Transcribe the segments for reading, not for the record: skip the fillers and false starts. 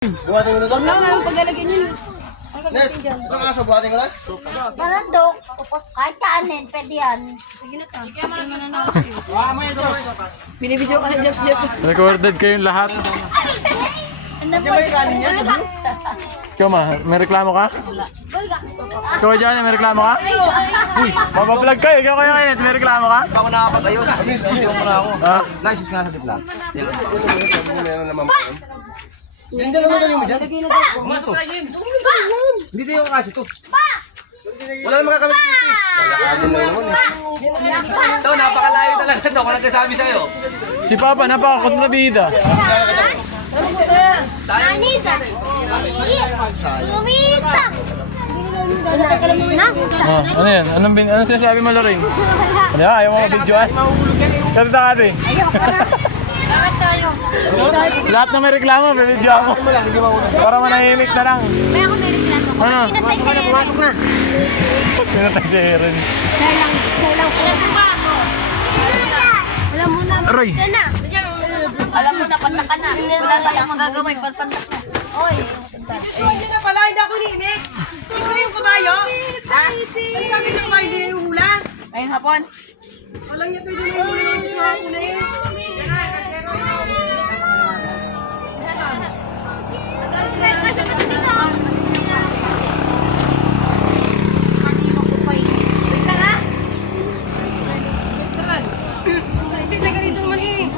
Buhatin ko na doon. Wala nga paglalagyan yun. Net, ang aso, buhatin ko na. Malandok, tapos kahit kanin, pwede yan. Sige na ta. Sige mo na. Mo yung dos. Binibidyo ka na Jeff. Recorded kayong lahat. Ano Hindi ba yung kanin niya? Ikaw ma, may reklamo ka? Ikaw dyan, may reklamo ka? Uy, mapaplug ka, ikaw kayo kayo, may reklamo ka? Ako nakapatayos. Video mo na ako. Ha? License nga sa tipla. Meron naman po. Yung dalawa na yung dyan. Masok tayo yun. Hindi tayo kasi to. Wala naman kakamit dito eh. Kanin na naman. Ito, napakalayo talaga ito. Kung nagsasabi sa'yo. Si Papa, napakakontrabida. Anita! Lumita! Ano yan? Anong sinasabi mo, Lorraine? Ano yan? Ayaw mo mag-videoan? Kata kati. Bakit tayo? Lahat na may reklamo, may videoan mo. Para manahimik na lang. May ako meron ginagawa ko. Ano? Pinatay ka na. Pumasok na. Pinatay si Erin. Alam mo ba? Alam mo na. Aroy. Yan na. Alam mo na, pantak ka na. Wala tayong magagawin, pantak na. Oy. Hindi na pala, hindi ako nimik. Gusto yung kabayo? Ano kami sa kabayo, hindi na yung hula? Ayun hapon. Walang niya pwede na yung hula ng gusto ako na yun. Saan? Hindi na ganito naman eh.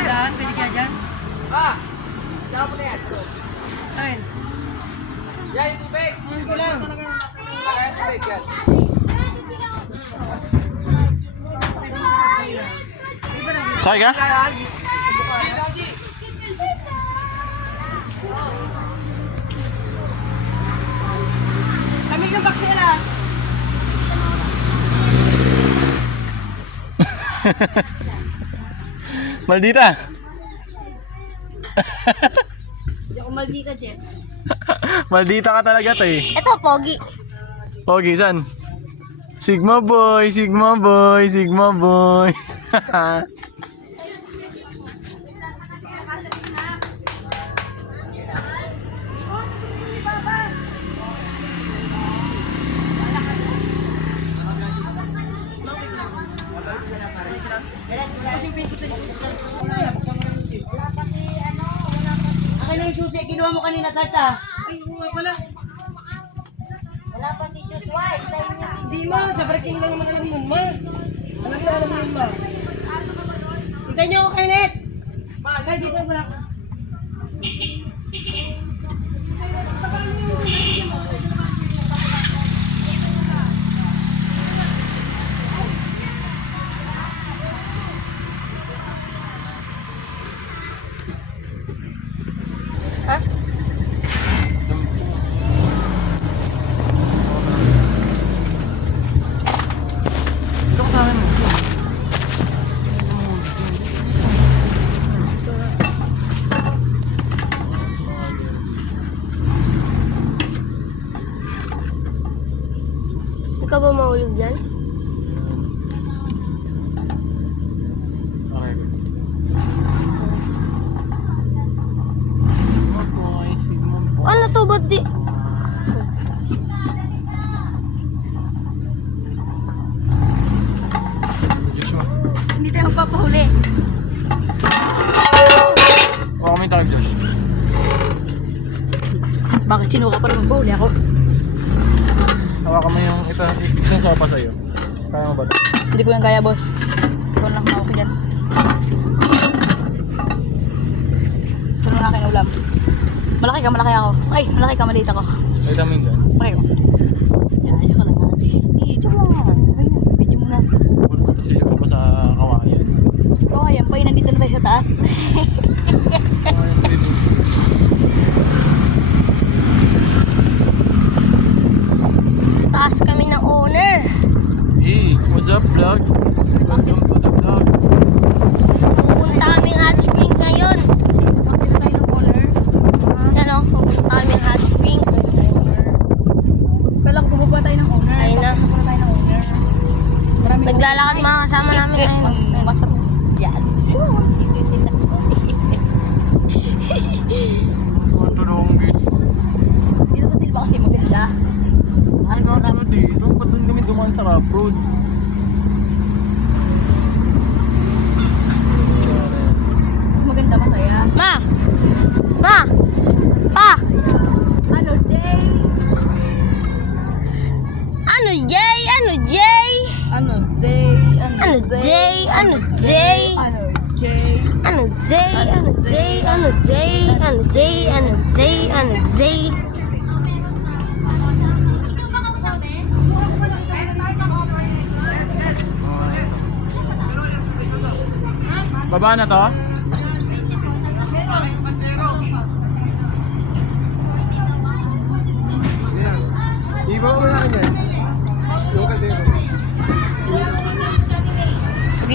Saan? Pwede kaya dyan? Ah! Saan mo na yan? Saan? Yan yung tubig. Ano ko lang? Kaya tubig yan. Sakay ka? Kami yung box ni Elas. Maldita. Hindi ako maldita, Jeff. Maldita ka talaga to eh. Ito, Pogi. Pogi, saan? Sigma boy, Sigma boy, Sigma boy. Akin na yung susi, kinuha mo kanina tarta. Ay, nga pala. Wala pa si Diyos White. Hindi ma, sa breaking lang naman alam nun ma. Alam na alam mo yun ma. Hintayin niyo ako kay Net. Ma, kaya dito pala. Ito ka sa akin. Ikaw ba mahulog dyan? Okay. Sigma boy, Sigma boy. Ano to, ba't di? Si Joshua. Hindi tayo magpapahuli. Baka may tawag, Josh. Bakit sinuka pa naman bahuli ako? Hawakan mo yung isang sopa sa'yo. Kaya mo ba ito? Hindi ko yung kaya, boss. Ikaw lang hawak ko dyan. Ito lang aking ulam. Malaki ka, malaki ako. Ay, malaki ka, maliit ako. Vitamin doon. Malaki ko. Yan, ayun ko lang. Video mo nga. Ayun, video mo na. Wala ko kasi yung pa sa kawayan. Oo, ayan pa. Nandito na tayo sa taas. Taas kami ng owner. Hey, what's up, vlog? Welcome to the vlog. Pupunta kaming hot spring ngayon. Nakita tayo ng owner. Ano? Pupunta kaming hot spring. Kailangan bumaba tayo ng owner. Ayun na. Bumaba tayo ng owner. Maraming Naglalakad mga kasama namin. Ayun. Yan. Ma! Ma! Pa! Ano, Jay? Ano, Jay? Ano, Jay? Ano, Jay? Ano, Jay? Ano, Jay? Ano, Jay? Ano, Jay? Ano, Jay? Ano, Jay? Ano, Jay? Ano, Jay? Ano, Jay? Baba na to? Iba ko na yan. Local din.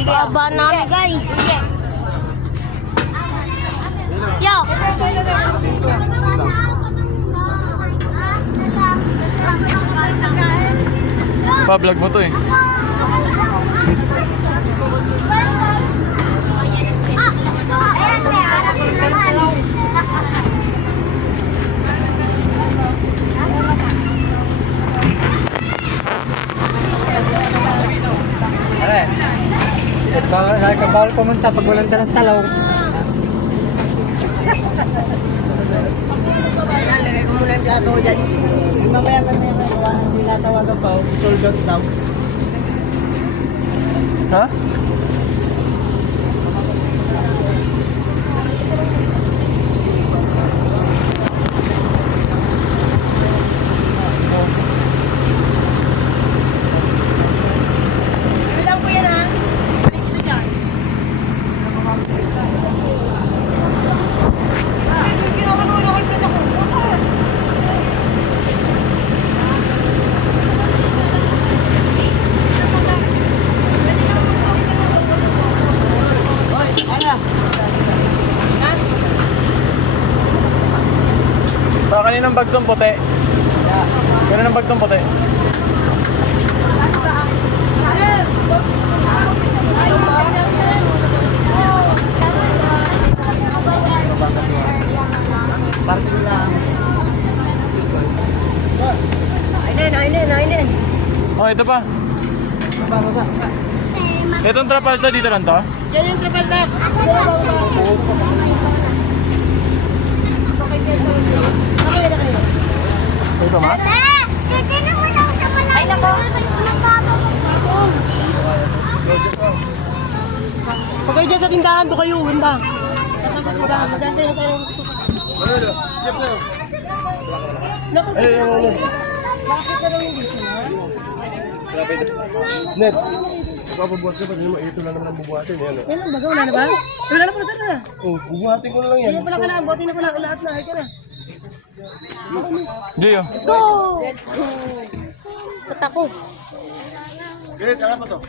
Baba namin, guys. Yo! Pa-vlog mo to eh. Bawal pumunta pag walang dalang talaw. Ha? Bilang ko yan, ha? Balik ito dyan. Pa, kaninang bag tong puti? Kaninang bag tong puti? Aynen. Oh, ito pa. Itong trapal to, dito lang to? Yan yung trapal na. Ito ma? Ay, nako. Pag kayo dyan sa tindahan, doon kayo, handa. Sa tindahan, dyan tayo tayo gusto ko. Ano yun? Jeep na yun. Naku, Eh, ano? bakit ka daw hindi siya? Ned. Papabuhat ka pa. Ito lang naman ang bubuhatin. Yan. Yan lang, baga, wala na ba? Wala na pala na. Oh, bubuhatin ko na lang yan. Yan pala kailangan, buti na pala lahat na. Ay ka na. Gio. Go! Ba't ako? Ganit, saka pa to.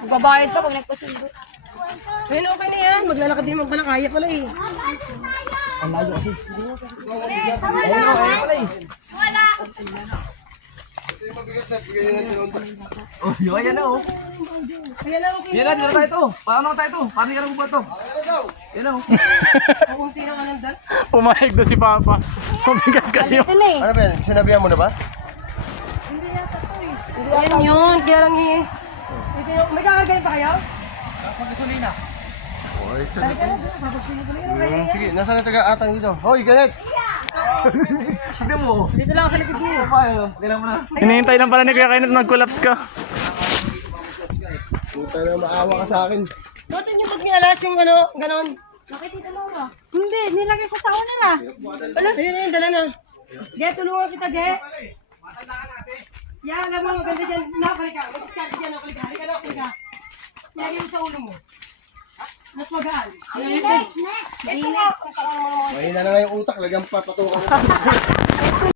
Magbabayad pa pag nagpasundo. Ayun, okay na yan. Maglalakad din pala, kaya pala eh. Oh, yan na oh. Ayan na, okay Yan na, dito tayo to. Paano tayo to? Paano ka nagbubuhat to? Yan na oh. Kunti na nga nandun. Pumayag na si Papa. Mabigat kasi Ito na eh. Ano ba yan? Sinabihan mo na ba? Yan yun, kaya lang eh. May kakagaling pa kayo? Sige, nasa na taga-atang dito? Hoy, ganit! Tignan mo. Dito lang ako sa likod mo. Paano? Tignan mo na. Hinihintay lang pala ni Kuya Kenneth mag-collapse ka. Puta na, maawa ka sa akin. Nasaan yung pag nialas yung ano, ganon? Hindi, nilagay sa sauna na. Ayun na yun, dala na. Ge, tulungan kita, Ge. Yan, alam mo, maganda dyan. Nakakali ka. Mag-discard dyan, nakakali ka. Halika, nakakali ka. Nilagay mo sa ulo mo. Mas magaan. Ito nga. Mahina na nga yung utak, lagang papatukan.